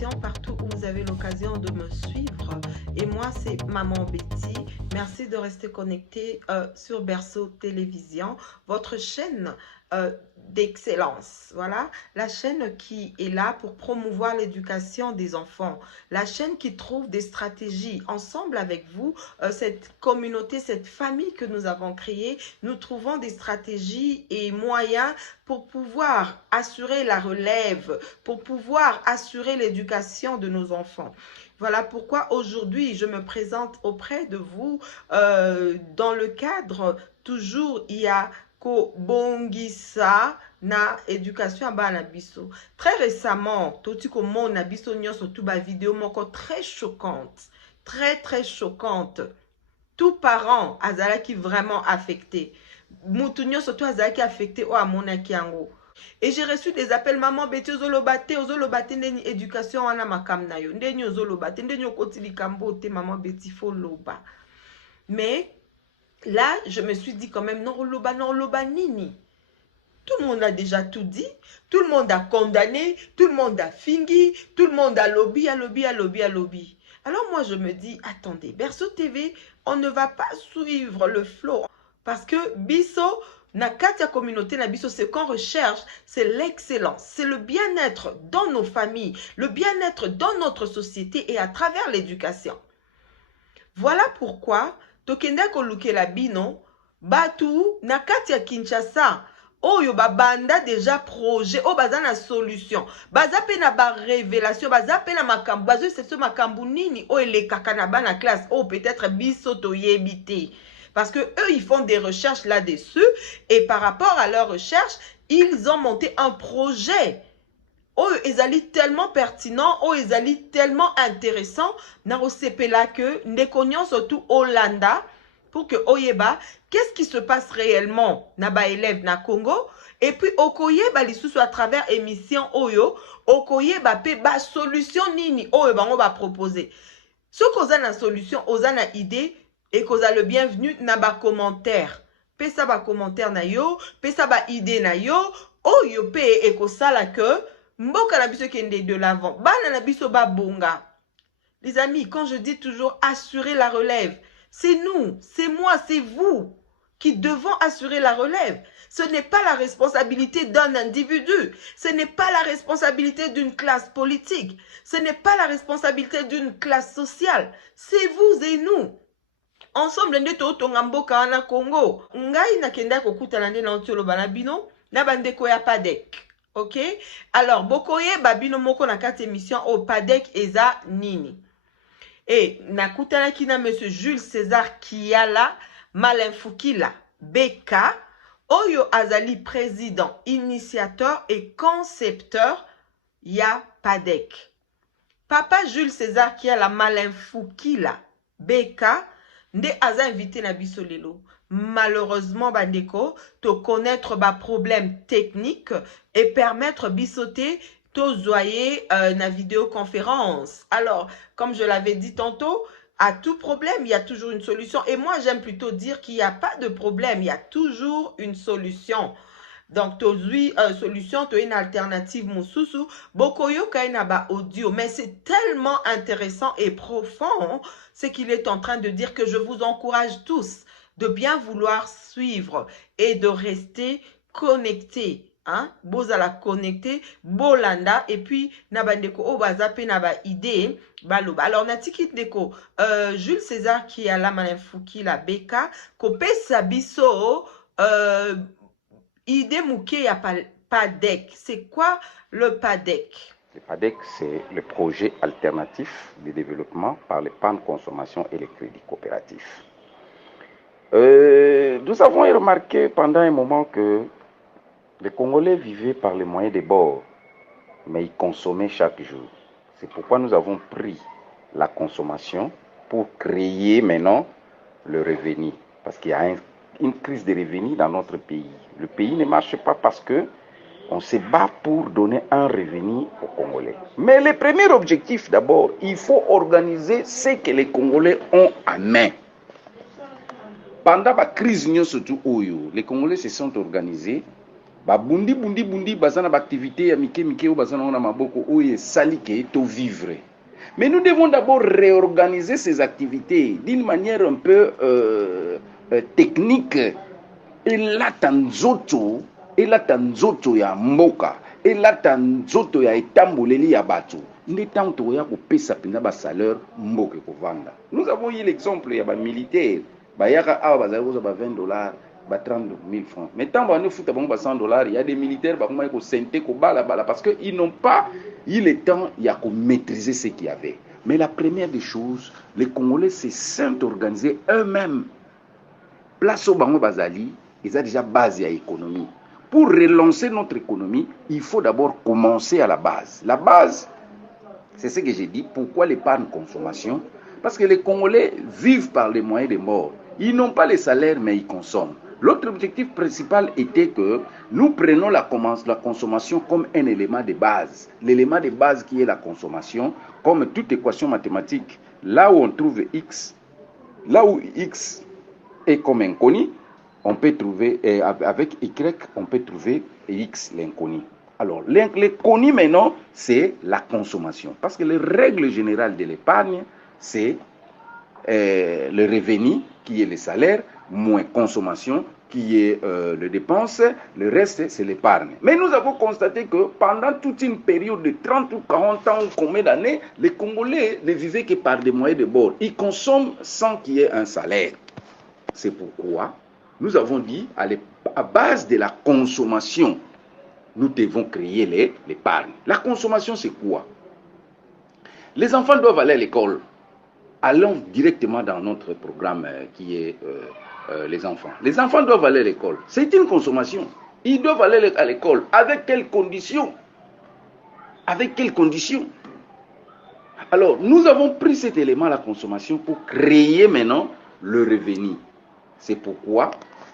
l'éducation partout où vous avez l'occasion de me suivre. Et moi, c'est Maman Betty. Merci de rester connecté sur Berceau Télévision, votre chaîne d'excellence. Voilà, la chaîne qui est là pour promouvoir l'éducation des enfants. La chaîne qui trouve des stratégies ensemble avec vous, cette communauté, cette famille que nous avons créée. Nous trouvons des stratégies et moyens pour pouvoir assurer la relève, pour pouvoir assurer l'éducation de nos enfants. Voilà pourquoi aujourd'hui, je me présente auprès de vous dans le cadre, toujours, il y a Kobongisa na éducation à bana biso. Très récemment, toti ko mona biso nyonso tout ba vidéo moko très choquante, très choquante. Tout parent azalaki vraiment affecté. Mutu nyonso tout azalaki affecté o amonaki yango. Et j'ai reçu des appels, maman Betty ozolobate ndeni éducation wana makam na yo. Ndeni ozolobate, ndeni okoti likambo te maman Betty fo loba. Mais là, je me suis dit quand même, non loba nini. Tout le monde a déjà tout dit, tout le monde a condamné, tout le monde a fingi, tout le monde a lobby. Alors moi, je me dis, attendez, Berceau TV, on ne va pas suivre le flot. Parce que biso, na katia communauté, na biso, ce qu'on recherche, c'est l'excellence, c'est le bien-être dans nos familles, le bien-être dans notre société et à travers l'éducation. Voilà pourquoi, tokenda koluke la bino, batu, na katia Kinshasa, oyo babanda déjà projet, o baza na solution, baza pe na ba révélation, baza pe na makambu, bazo c'est ce makambu nini, o elekaka na ba na classe, o peut-être biso toyebite. Parce que eux, ils font des recherches là-dessus, et par rapport à leurs recherches, ils ont monté un projet. Oh, ils allaient tellement pertinent, oh, ils allaient tellement intéressant, na là que ne surtout Hollanda, pour que oyeba, qu'est-ce qui se passe réellement na ba élève na Congo, et puis okoyeba lisusu à travers émission oyo, okoyeba pe ba solution nini oyo bango ba proposer. Ce qu'on a na solution, oza na idée, et qu'on a le bienvenu na ba commentaire. Pe sa ba commentaire na yo, pe sa ba idée na yo, oyo pe e ko sala que mboka na biso kende de l'avant. Bana na biso ba bonga. Les amis, quand je dis toujours assurer la relève, c'est nous, c'est moi, c'est vous qui devons assurer la relève. Ce n'est pas la responsabilité d'un individu. Ce n'est pas la responsabilité d'une classe politique. Ce n'est pas la responsabilité d'une classe sociale. C'est vous et nous. Ensemble, nde totonga mboka wana Congo. Ngai na kenda kokutana nde na otolo bana bino na bandeko ya PADEC. Ok? Alors, bokoye babino moko na kati émission au PADEC eza nini. Et nakutana kina monsieur Jules César Kiala Malenfukila Beka oyo azali président, initiateur et concepteur ya PADEC. Papa Jules César Kiala Malenfukila Beka nde aza invité na biso lelo. Malheureusement, bandeko, to connaître ba problème technique et permettre bisoter to zoyer na vidéoconférence. Alors, comme je l'avais dit tantôt, à tout problème, il y a toujours une solution. Et moi, j'aime plutôt dire qu'il n'y a pas de problème, il y a toujours une solution. Donc, tozui solution, to une alternative mususu, bokoyo kaina ba audio, mais c'est tellement intéressant et profond ce qu'il est en train de dire que je vous encourage tous de bien vouloir suivre et de rester connectés. Hein? Bozala connecté, bolanda, et puis nabandeko obazape naba idée, baloba. Alors, natiki deko, Jules César qui a la malinfouki la beka, kope sabiso, idée mouké ya PADEC. C'est quoi le PADEC? Le PADEC, c'est le projet alternatif de développement par les plans de consommation et les crédits coopératifs. Nous avons remarqué pendant un moment que les Congolais vivaient par les moyens des bords, mais ils consommaient chaque jour. C'est pourquoi nous avons pris la consommation pour créer maintenant le revenu. Parce qu'il y a une crise de revenus dans notre pays. Le pays ne marche pas parce que on se bat pour donner un revenu aux Congolais. Mais le premier objectif, d'abord, il faut organiser ce que les Congolais ont en main. Pendant la crise, les Congolais se sont organisés ba bundi bundi bundi bazana ba activité ya mike mike o bazana na maboko o esali ke to vivre. Mais nous devons d'abord réorganiser ces activités d'une manière un peu technique. Elata nzoto ya mboka, elata nzoto ya etamboleli ya bato. Nde tant toya kopesa pena ba salaire mboka kovanda. Nous avons eu l'exemple ya ba militaire, ba yaka awa bazali ko ba $20, ba 30 000 francs. Mais tant ba ne futa bango ba $100, il y a des militaires ba kuma ko sente ko bala parce que ils n'ont pas eu le temps ya ko maîtriser ce qu'il y avait. Mais la première des choses, les Congolais se sont organisés eux-mêmes. Place au bango bazali, ils ont déjà base à l'économie. Pour relancer notre économie, il faut d'abord commencer à la base. La base, c'est ce que j'ai dit. Pourquoi l'épargne consommation? Parce que les Congolais vivent par les moyens de mort. Ils n'ont pas les salaires, mais ils consomment. L'autre objectif principal était que nous prenons la consommation comme un élément de base. L'élément de base qui est la consommation, comme toute équation mathématique, là où on trouve X, là où X est comme inconnu, on peut trouver, avec Y, on peut trouver X, l'inconnu. Alors, l'inconnu maintenant, c'est la consommation. Parce que les règles générales de l'épargne, c'est le revenu, qui est le salaire, moins consommation, qui est le dépense, le reste, c'est l'épargne. Mais nous avons constaté que pendant toute une période de 30 ou 40 ans, ou combien d'années, les Congolais ne vivaient que par des moyens de bord. Ils consomment sans qu'il y ait un salaire. C'est pourquoi nous avons dit, à base de la consommation, nous devons créer l'épargne. La consommation, c'est quoi? Les enfants doivent aller à l'école. Allons directement dans notre programme qui est les enfants. Les enfants doivent aller à l'école. C'est une consommation. Ils doivent aller à l'école. Avec quelles conditions? Avec quelles conditions? Alors, nous avons pris cet élément, la consommation, pour créer maintenant le revenu. C'est pourquoi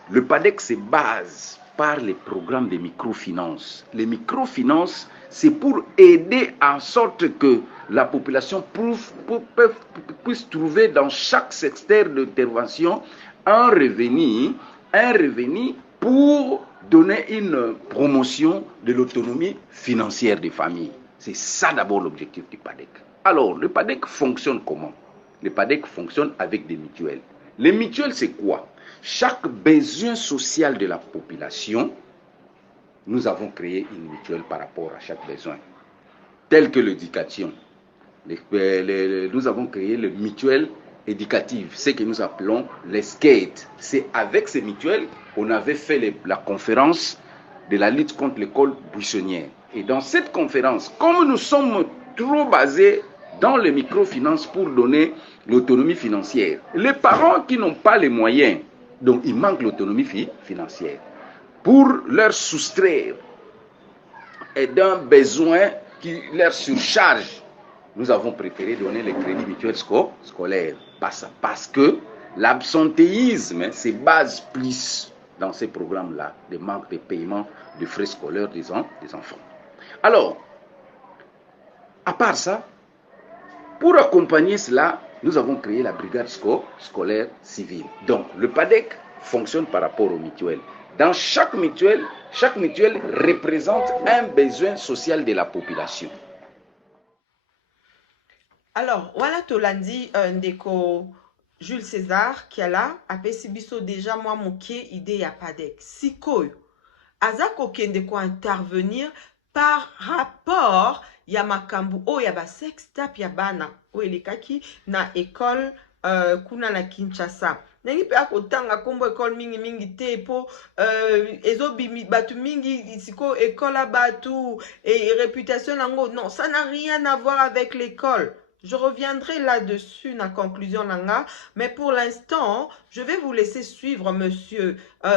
le PADEC se base par les programmes de microfinance. Les microfinances, c'est pour aider en sorte que la population puisse trouver dans chaque secteur d'intervention un revenu pour donner une promotion de l'autonomie financière des familles. C'est ça d'abord l'objectif du PADEC. Alors, le PADEC fonctionne comment? Le PADEC fonctionne avec des mutuelles. Les mutuelles, c'est quoi? Chaque besoin social de la population, nous avons créé une mutuelle par rapport à chaque besoin. Tel que l'éducation. Nous avons créé le mutuelle éducative, ce que nous appelons les skates. C'est avec ces mutuelles qu'on avait fait la conférence de la lutte contre l'école buissonnière. Et dans cette conférence, comme nous sommes trop basés dans les microfinances pour donner l'autonomie financière, les parents qui n'ont pas les moyens, donc il manque l'autonomie financière, pour leur soustraire d'un besoin qui leur surcharge, nous avons préféré donner les crédits mutuels scolaires. Parce que l'absentéisme se base plus dans ces programmes-là, de manque de paiement de frais scolaires des enfants. Alors, à part ça, pour accompagner cela, nous avons créé la brigade scolaire civile. Donc, le PADEC fonctionne par rapport aux mutuelles. Dans chaque mutuelle représente un besoin social de la population. Alors, voilà Tolandi Ndeko Jules César qui est là, apesi biso déjà moi moké idée ya PADEC. Sikoyo, azako kende ko intervenir par rapport ya makambu o ya ba sextape ya bana o elekaki na école kuna na Kinshasa. Nengi pe akotanga kombo école mingi te po ezobimi batu mingi siko école batu et réputation nango. Non, ça n'a rien à voir avec l'école. Je reviendrai là-dessus dans la conclusion, mais pour l'instant, je vais vous laisser suivre monsieur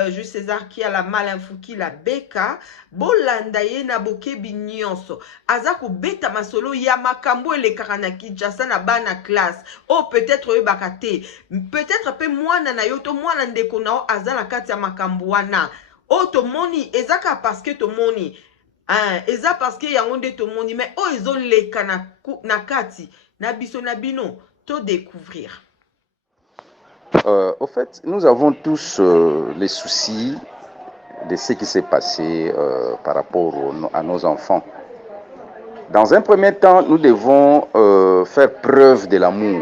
Jules César qui a la malinfouki, la beka, bolandaye na boke binyonso, azako beta masolo ya makambo ele karanaki jasa na bana classe, oh peut-être eux bakate, peut-être pe mwana na yoto mwana ndeko nao azala kati ya makambo wana, oh to moni, ezaka parce que to moni, eza parce que yango nde to moni, mais oh ezo leka na kati, Nabiso Nabino, tout découvrir. Au fait, nous avons tous les soucis de ce qui s'est passé par rapport à nos enfants. Dans un premier temps, nous devons faire preuve de l'amour.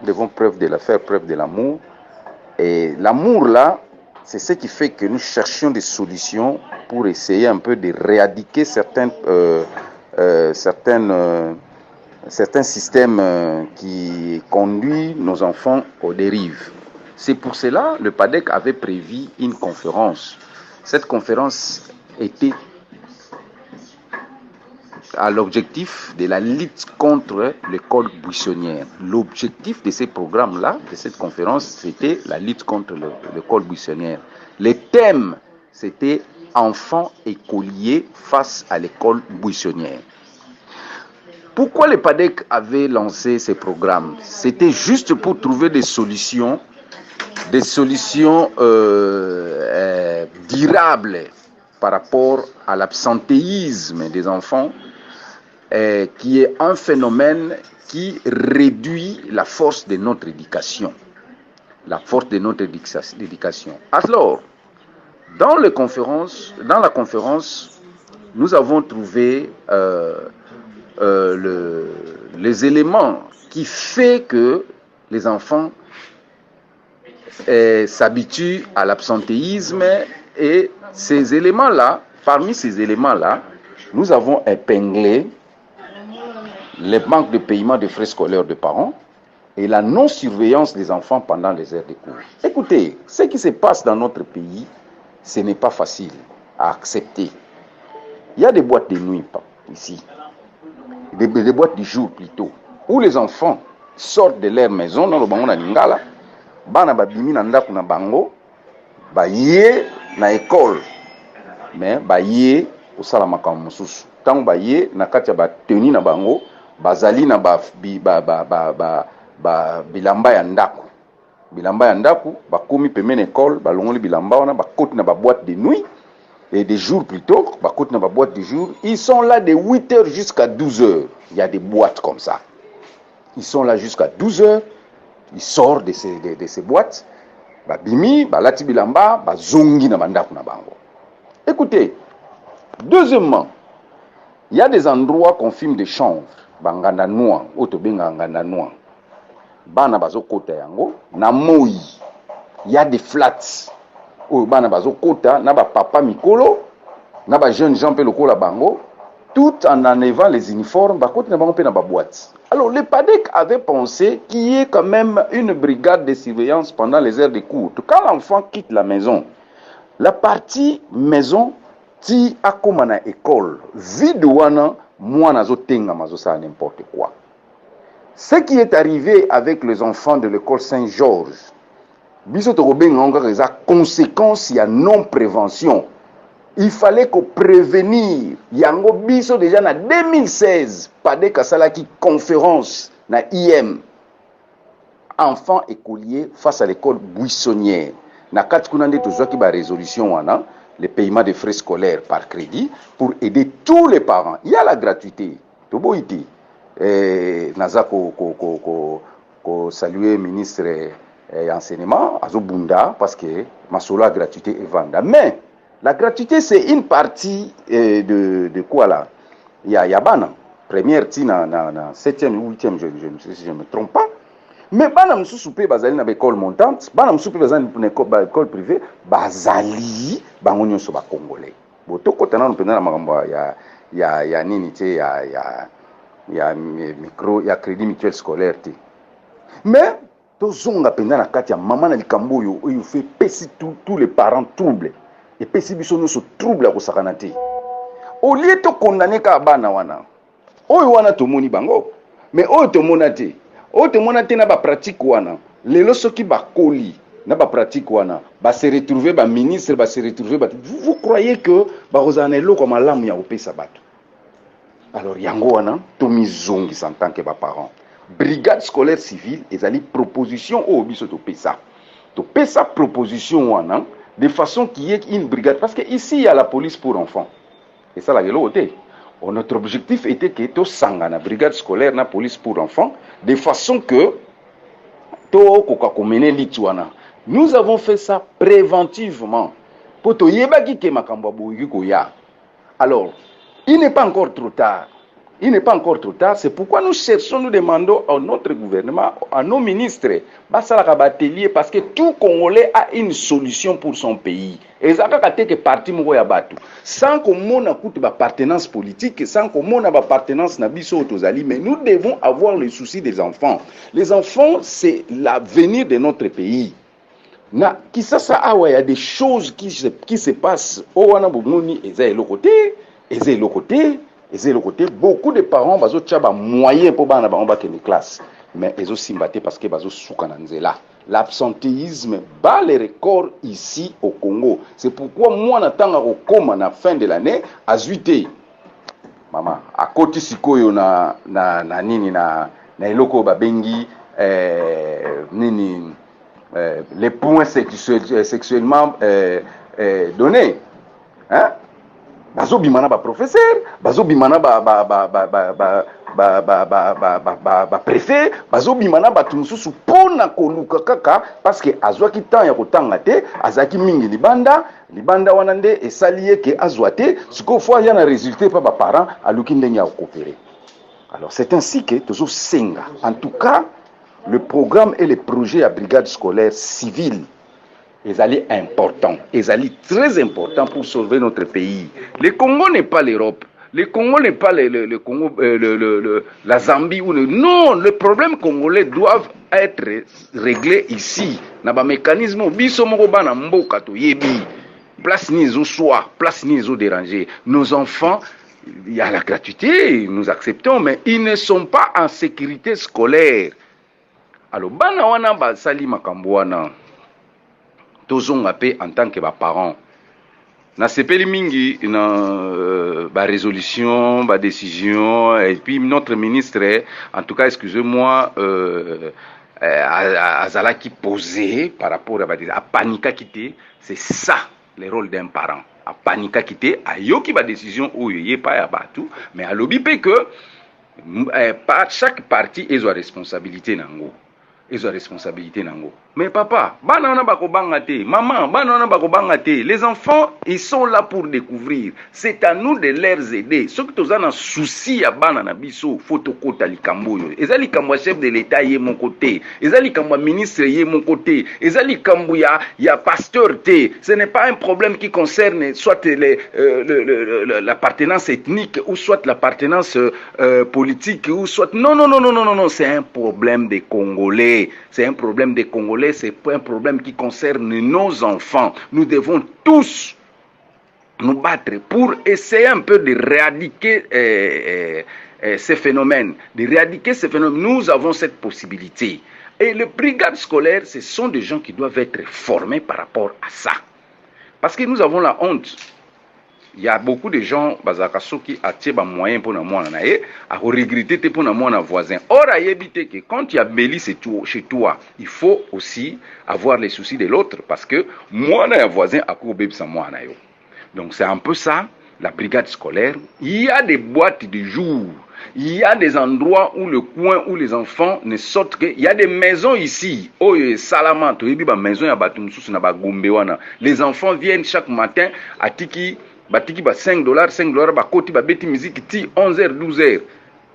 Nous devons faire preuve de l'amour. Et l'amour, là, c'est ce qui fait que nous cherchions des solutions pour essayer un peu de rééduquer certains systèmes qui conduisent nos enfants aux dérives. C'est pour cela que le PADEC avait prévu une conférence. Cette conférence était à l'objectif de la lutte contre l'école buissonnière. L'objectif de ces programmes-là, de cette conférence, c'était la lutte contre l'école buissonnière. Les thèmes, c'était enfants écoliers face à l'école buissonnière. Pourquoi le PADEC avait lancé ces programmes? C'était juste pour trouver des solutions durables par rapport à l'absentéisme des enfants, qui est un phénomène qui réduit la force de notre éducation. La force de notre éducation. Alors, dans la conférence, nous avons trouvé les éléments qui font que les enfants s'habituent à l'absentéisme, et ces éléments-là, parmi ces éléments-là, nous avons épinglé les manques de paiement des frais scolaires des parents et la non-surveillance des enfants pendant les heures de cours. Écoutez, ce qui se passe dans notre pays, ce n'est pas facile à accepter. Il y a des boîtes de nuit ici, des boîtes de jour plutôt, où les enfants sortent de leur maison dans le bango na lingala, bana babimi na ndaku na bango, baye na école, mais baye osala makambo mosusu. Tango baye na kati ya bateni na bango, bazali na bilamba ya ndaku. Bilamba ya ndaku, bakomi pembeni école, balongoli bilamba wana, bakoti na boîte de nuit, et des jours plutôt, bakoti na boîte de jour. Ils sont là de 8h jusqu'à 12h. Il y a des boîtes comme ça. Ils sont là jusqu'à 12h. Ils sortent de ces boîtes. Babimi, balati bilamba, bazongi na bandaku na bango. Écoutez, deuxièmement, il y a des endroits qu'on filme des chanvres, banganda noa, otobenga nganda noa. Bana bazo kota yango, na moi. Il y a des flats. Oyo bana bazo kota na ba papa mikolo, na ba jeunes gens pe lokola bango, tout en enlevant les uniformes, ba kota na bango pe na ba boîte. Alors le PADEC avait pensé qu'il y ait quand même une brigade de surveillance pendant les heures de cours. Quand l'enfant quitte la maison, la partie maison ti akoma na école, vide wana mwana zo tenga mazo sa n'importe quoi. Ce qui est arrivé avec les enfants de l'école Saint-Georges, biso to benga encore les conséquences, il y a non prévention. Il fallait qu'on prévenir. Yango biso déjà na 2016, PADEC asalaki conférence na IM. Enfants écoliers face à l'école buissonnière. Na kati kuna nde tozwaki ba résolution wana, le paiement des frais scolaires par crédit pour aider tous les parents. Il y a la gratuité. Toboiti. Naza ko saluer ministre enseignement Azobunda parce que masolo gratuité est vendue. Mais la gratuité c'est une partie de quoi là? Il y a bana première tina na 7e 8e je me trompe pas. Mais bana msusu pe bazali na école montante, bana msusu pe bazali na école privée, bazali bango nyonso ba congolais. Boto kotana no pena na makambo ya nini te ya micro ya crédit mutuel scolaire te. Mais tozonga penda na kati ya mama na likambo oyo fait pesi tous les parents troubles. Et pesi biso nyonso trouble ko sakana te. Au lieu to condamner ka bana wana. Oyo wana tomoni bango, mais oyo tomona te. Oyo tomona te na ba pratique wana. Lelo soki ba koli na ba pratique wana, ba se retrouver ba ministre, ba se retrouver ba. Vous croyez que ba rozanelo comme malamu ya opesa bato? Alors yango wana tomizongi en tant que ba parents. Brigade scolaire civile ezali proposition o biso to pesa. To pesa proposition wana de façon qu'il y ait une brigade parce que ici il y a la police pour enfants. Et ça la geloté. Notre objectif était que to sangana brigade scolaire na police pour enfants de façon que to koka komene litwana. Nous avons fait ça préventivement. Poto yebaki ke makambo boyi koya. Alors, il n'est pas encore trop tard. Il n'est pas encore trop tard. C'est pourquoi nous cherchons, nous demandons à notre gouvernement, à nos ministres, atelier, parce que tout Congolais a une solution pour son pays. Et ça que parti sans qu'on ait une appartenance politique, sans qu'on ait une appartenance mais nous devons avoir le souci des enfants. Les enfants, c'est l'avenir de notre pays. Il y a des choses qui se passent au Wanabumuni et le côté, et le côté, beaucoup de parents ont moyen pour les classes, mais ils ont aussi parce que ils ont là. L'absentéisme bat les records ici au Congo. C'est pourquoi moi, j'attends à la fin de l'année, à 8 maman, à côté sikoyo na nini na eloko babengi nini les points sexuellement donnés. Hein? Bazo bimana ba professeur, bazo bimana ba préfet, bazo bimana ba tumususu pona koluka kaka parce que azwaki temps ya kotanga te, azaki mingi libanda wanande esaliye ke azwate, siko fois ya na résultat pa ba parents aluki ndenge ya coopérer. Alors c'est ainsi que toujours senga. En tout cas, le programme et les projets à brigade scolaire civile, ils allaient importants, ils allaient très importants pour sauver notre pays. Le Congo n'est pas l'Europe, le Congo n'est pas le Congo, la Zambie ou non, le problème congolais doit être réglé ici. Na ba mécanisme biso moko bana mboka to yebi. Place ni zo soir, place ni zo déranger. Nos enfants, il y a la gratuité, nous acceptons, mais ils ne sont pas en sécurité scolaire. Alors, bana wana ba sali makambo wana tozonga pe en tant que ba parents. Na sepeli mingi na ba résolution, ba décision et puis notre ministre en tout cas excusez-moi azala qui posé par rapport à panika quitté, c'est ça le rôle d'un parent. A panika quitté, a yoki ba décision ou yé pas ya batu, mais à lobi pe que chaque parti a sa responsabilité nango. Ils ont responsabilité nango. Mais papa, banana bako bangate, maman, banana bako bangate, les enfants, ils sont là pour découvrir. C'est à nous de les aider. Ceux qui ont un souci à banana biso, photokota likambo yo. Ezali kambo chef de l'État yé mon côté. Ezali kambo ministre yé mon côté. Ezali kambo ya pasteur té. Ce n'est pas un problème qui concerne soit l'appartenance ethnique ou soit l'appartenance politique ou soit non, c'est un problème des Congolais. C'est un problème des Congolais, c'est un problème qui concerne nos enfants. Nous devons tous nous battre pour essayer un peu de éradiquer ces phénomènes. Nous avons cette possibilité. Et les brigades scolaires, ce sont des gens qui doivent être formés par rapport à ça. Parce que nous avons la honte. Il y a beaucoup de gens qui ont des moyens pour nous à regretter pour nos voisins. Or, que quand il y a Béli chez toi, il faut aussi avoir les soucis de l'autre parce que moi, un voisin a courbé sans moi. Donc, c'est un peu ça, la brigade scolaire. Il y a des boîtes de jour. Il y a des endroits où le coin où les enfants ne sortent que. Il y a des maisons ici. Oh, Salaman, les enfants viennent chaque matin à Tiki. Batiki ba $5, ba koti ba beti musique ti 11h 12h.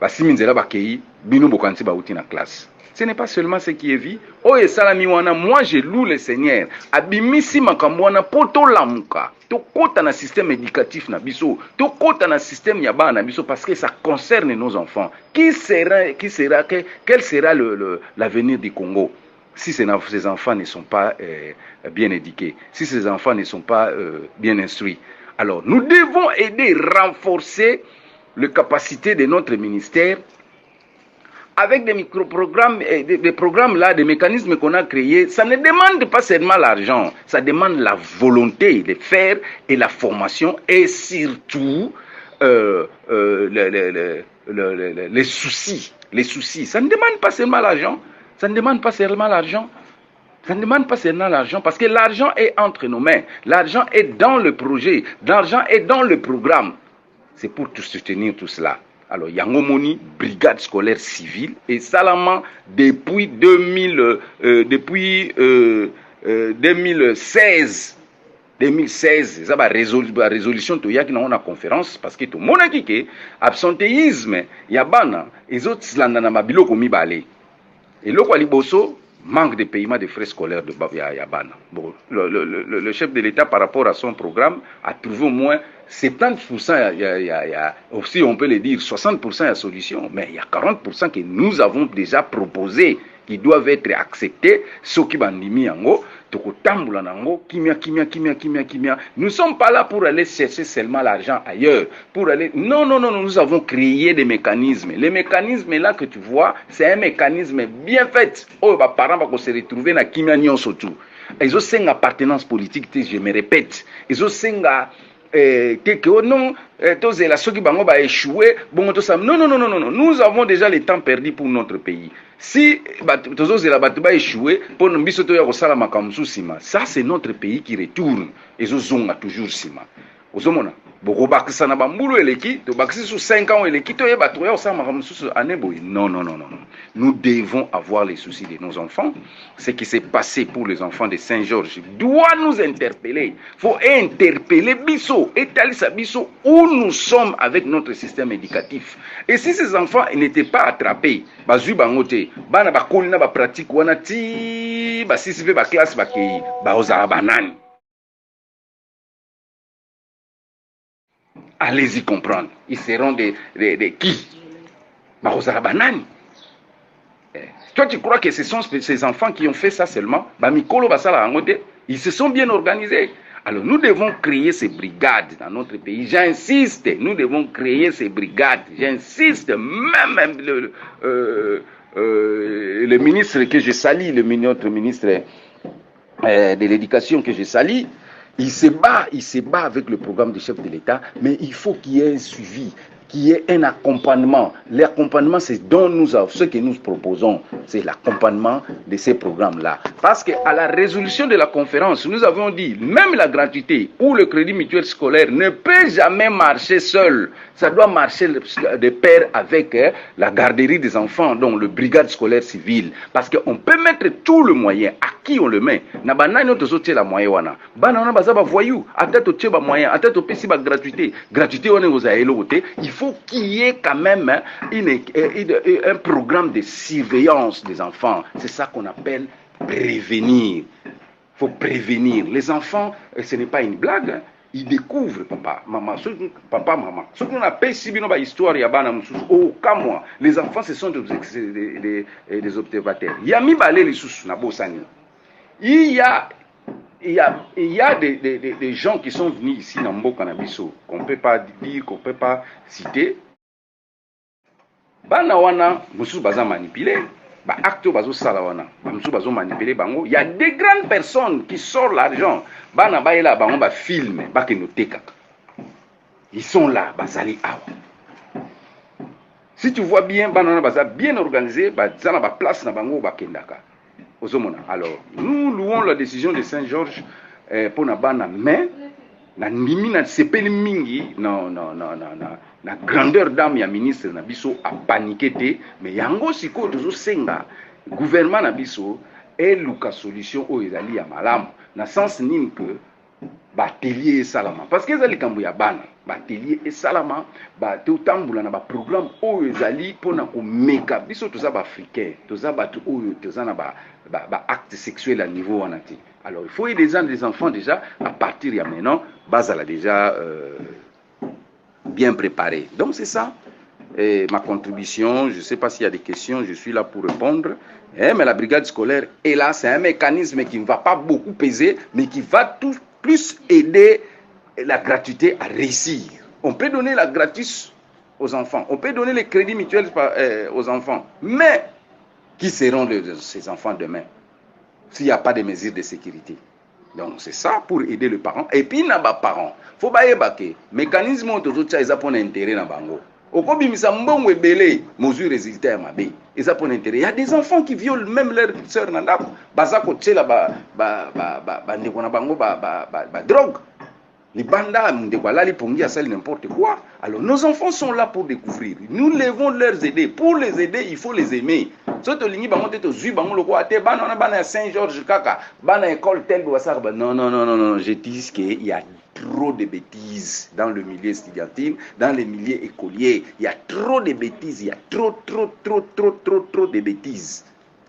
Ba siminzela ba kei bino bokanti ba uti na classe. Ce n'est pas seulement ce qui est vie. Oh et salami wana, moi je loue le Seigneur. Abimisi makambo wana poto lamuka. To kota na système éducatif na biso, to kota na système yaba na biso parce que ça concerne nos enfants. Quel sera l'avenir du Congo si ces enfants ne sont pas bien éduqués, si ces enfants ne sont pas bien instruits? Alors, nous devons aider, renforcer les capacités de notre ministère avec des micro-programmes, des programmes là, des mécanismes qu'on a créés. Ça ne demande pas seulement l'argent, ça demande la volonté de faire et la formation et surtout les soucis. Les soucis, ça ne demande pas seulement l'argent, ça ne demande pas seulement l'argent. Ça ne demande pas seulement l'argent, parce que l'argent est entre nos mains. L'argent est dans le projet. L'argent est dans le programme. C'est pour tout soutenir tout cela. Alors, Yangomoni, brigade scolaire civile, et Salaman, depuis 2016, 2016 ça ba résolution to yaki na conférence parce que to monaki ke absentéisme ya bana ezotilanda na mabiloko mibale eloko ya liboso manque de paiement des frais scolaires de Yabana. Bon, le chef de l'État, par rapport à son programme, a trouvé au moins 70%, aussi on peut le dire, 60% de solution, mais il y a 40% que nous avons déjà proposé, qui doivent être acceptés, ceux qui bandimi yango, kimia. Nous ne sommes pas là pour aller chercher seulement l'argent ailleurs, pour aller... Non, nous avons créé des mécanismes. Les mécanismes là que tu vois, c'est un mécanisme bien fait. Oh, bah, parents vont se retrouver dans kimia nyon surtout. Ils ont une appartenance politique, je me répète. Ils ont non, non, nous avons déjà le temps perdu pour notre pays. Si a échoué, ça c'est notre pays qui retourne. Et ils toujours sima. Non. Nous devons avoir les soucis de nos enfants. Ce qui s'est passé pour les enfants de Saint-Georges doit nous interpeller. Il faut interpeller Bisso, Etalisa Bisso, où nous sommes avec notre système éducatif. Et si ces enfants n'étaient pas attrapés, bazui bangote, bana bakolina ba pratique wana ti ba sisive ba classe ba kei ba ozala banani. Allez-y comprendre. Ils seront des qui? Ba ozala banani. Toi, tu crois que ce sont ces enfants qui ont fait ça seulement? Ils se sont bien organisés. Alors, nous devons créer ces brigades dans notre pays. J'insiste, nous devons créer ces brigades. J'insiste, même le ministre que je salue, notre ministre de l'Éducation que je salue, il se bat avec le programme du chef de l'État, mais il faut qu'il y ait un suivi, qu'il y ait un accompagnement. L'accompagnement, c'est ce que nous proposons, c'est l'accompagnement de ces programmes-là. Parce qu'à la résolution de la conférence, nous avons dit, même la gratuité ou le crédit mutuel scolaire ne peut jamais marcher seul. Ça doit marcher de pair avec la garderie des enfants, donc le brigade scolaire civile. Parce qu'on peut mettre tout le moyen. À qui on le met? La moyen. Voyou, à tête au moyen, à tête au PC, gratuité. Gratuité, on est aux aélotés. Il faut qu'il y ait quand même un programme de surveillance des enfants. C'est ça qu'on appelle prévenir. Il faut prévenir. Les enfants, ce n'est pas une blague. Hein. Ils découvrent papa, maman. Ce qu'on appelle si bien histoire, les enfants, ce sont des observateurs. Il y a mis balé les sous na bosani. Il y a des gens qui sont venus ici dans Mbo Canabiso, qu'on ne peut pas dire, qu'on ne peut pas citer. Bana wana, musu baza manipulé. Acte bazo salawana, musu bazo manipulé bango. Il y a des grandes personnes qui sortent l'argent. Bana ba là bango ba film, ba kenoteka. Ils sont là, bazali awa. Si tu vois bien, bana wana baza bien organisé, bazana ba place na bango ba kendaka. Alors, nous louons la décision de Saint-Georges pour Nabana, mais na nimi na sepeli mingi na grandeur d'âme ya ministre na biso a paniqué te, mais yango siko tozo senga gouvernement na biso et luka solution o ezali ya malamu na sens nini que batelier salama parce que ezali kambu ya bana batelier et salama ba te tambula na ba programme o ezali pona ko meka biso toza ba africain toza batu o toza na ba acte sexuel à niveau anati. Alors il faut aider des enfants déjà à partir de maintenant bazala déjà bien préparé. Donc c'est ça ma contribution. Je ne sais pas s'il y a des questions, je suis là pour répondre. Mais la brigade scolaire est là, c'est un mécanisme qui ne va pas beaucoup peser, mais qui va plus aider la gratuité à réussir. On peut donner la gratuité aux enfants, on peut donner les crédits mutuels aux enfants, mais qui seront ces enfants demain s'il n'y a pas de mesures de sécurité? Donc c'est ça pour aider les parents. Et puis na ba parents, faut ba yebake mécanisme autour de ça ils ont intérêt na bango. Okobimisa mbongo ebele mesure résultat ya mabe. Ils ont intérêt. Il y a des enfants qui violent même leur sœur na ndako. Baza ko tshela ba ndeko na bango ba drogue. Les bandas, n'importe quoi. Alors nos enfants sont là pour découvrir. Nous devons leur aider. Pour les aider, il faut les aimer. Saint-Georges, non, non, non, non, non. Je dis qu'il y a trop de bêtises dans le milieu estudiantin, dans les milieux écoliers. Il y a trop de bêtises. Il y a trop de bêtises.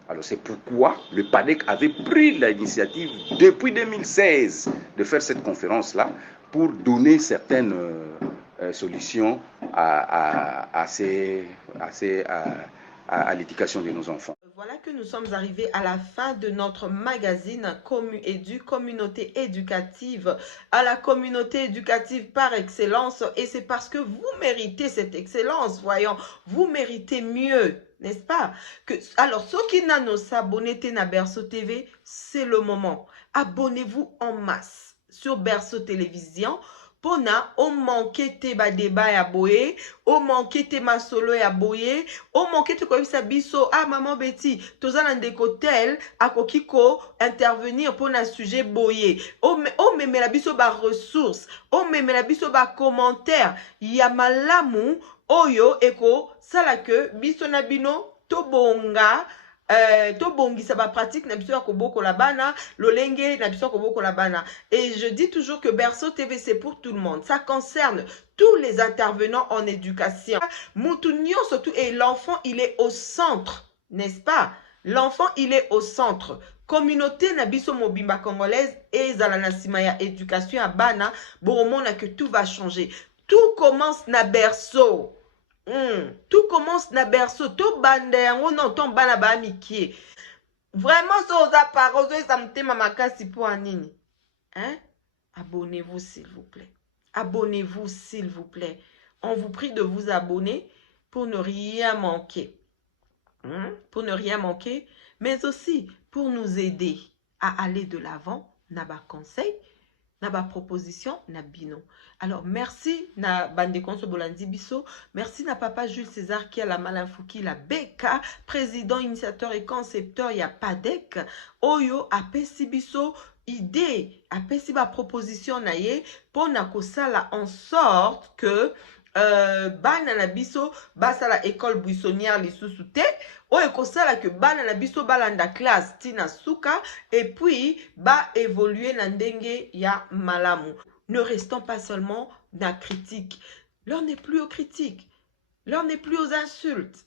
Alors c'est pourquoi le PADEC avait pris l'initiative depuis 2016 de faire cette conférence-là pour donner certaines solutions à l'éducation de nos enfants. Voilà que nous sommes arrivés à la fin de notre magazine Communauté éducative, à la communauté éducative par excellence. Et c'est parce que vous méritez cette excellence, voyons, vous méritez mieux, n'est-ce pas? Alors, ceux qui n'ont s'abonner à Berceau TV, c'est le moment. Abonnez-vous en masse sur Berceau Télévision. Pona, o manqué te ba débat ya boye, o manqué te masolo ya boye, o manqué te koyisa biso, ah maman Betty, toza na ndeko tel, akokiko intervenir pour un sujet boye, o meme la biso ba ressources, o meme la biso ba commentaire, ya malamu, oyo eko, salake, biso na bino, tobonga, tobongisa ba pratique na biso ya koboko la bana lolenge na biso ya koboko la bana. Et je dis toujours que Berceau TV c'est pour tout le monde, ça concerne tous les intervenants en éducation. Moutounio surtout, et l'enfant il est au centre, n'est-ce pas? L'enfant il est au centre. Communauté na biso mobimba congolaise et zalana simaya éducation à bana, bon on a que tout va changer. Tout commence na Berceau. Tout commence na Berceau. Tout bande yango non ton bana ba mikie. Vraiment ça aux apparences ça me tema makasi pour anini. Hein? Abonnez-vous s'il vous plaît. Abonnez-vous s'il vous plaît. On vous prie de vous abonner pour ne rien manquer. Pour ne rien manquer, mais aussi pour nous aider à aller de l'avant. Naba conseil, naba proposition, nabino. Alors, merci na Bande Konso Bolandi Biso. Merci na Papa Jules César qui a la Malinfouki, la BK, président, initiateur et concepteur, il y a PADEC. Oyo, apesi biso, idée, apesi ba proposition na ye, pour na kosala en sorte que bana na biso basa la école buissonnière lisusu te oyo kosala que bana na biso balanda classe tina suka et puis ba évoluer na ndenge ya malamu. Ne restons pas seulement dans la critique. L'heure n'est plus aux critiques. L'heure n'est plus aux insultes.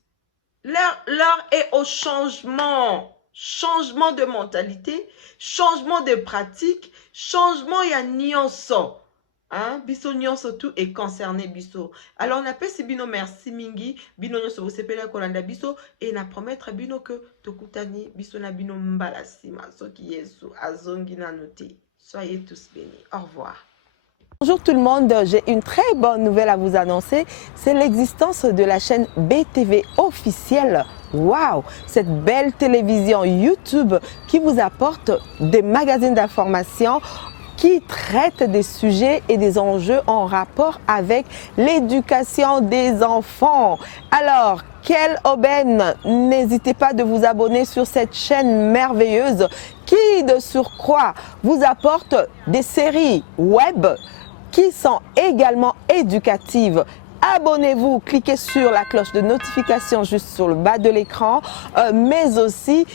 L'heure est au changement. Changement de mentalité, changement de pratique, changement ya nyonso. Hein? Biso nyonso tout est concerné biso. Alors on appelle si bino merci mingi, bino nyonso vous sepele kolanda biso et na promettre bino que tokutani biso na bino mbala sima soki yesu azongi na noté. Soyez tous bénis. Au revoir. Bonjour tout le monde, j'ai une très bonne nouvelle à vous annoncer, c'est l'existence de la chaîne BTV officielle. Waouh, cette belle télévision YouTube qui vous apporte des magazines d'information qui traitent des sujets et des enjeux en rapport avec l'éducation des enfants. Alors, quelle aubaine! N'hésitez pas de vous abonner sur cette chaîne merveilleuse qui, de surcroît, vous apporte des séries web qui sont également éducatives. Abonnez-vous, cliquez sur la cloche de notification juste sur le bas de l'écran, mais aussi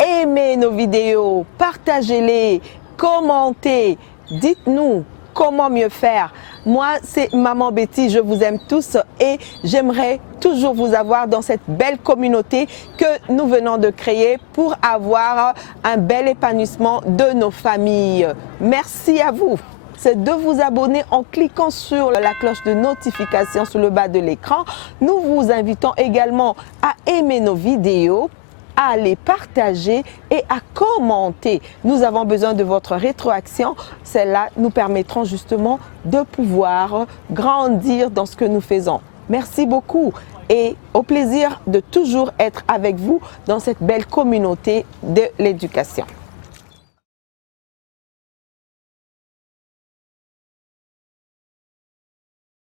aimez nos vidéos, partagez-les, commentez, dites-nous comment mieux faire. Moi, c'est Maman Betty, je vous aime tous et j'aimerais toujours vous avoir dans cette belle communauté que nous venons de créer pour avoir un bel épanouissement de nos familles. Merci à vous. C'est de vous abonner en cliquant sur la cloche de notification sur le bas de l'écran. Nous vous invitons également à aimer nos vidéos, à les partager et à commenter. Nous avons besoin de votre rétroaction. Celles-là nous permettront justement de pouvoir grandir dans ce que nous faisons. Merci beaucoup et au plaisir de toujours être avec vous dans cette belle communauté de l'éducation.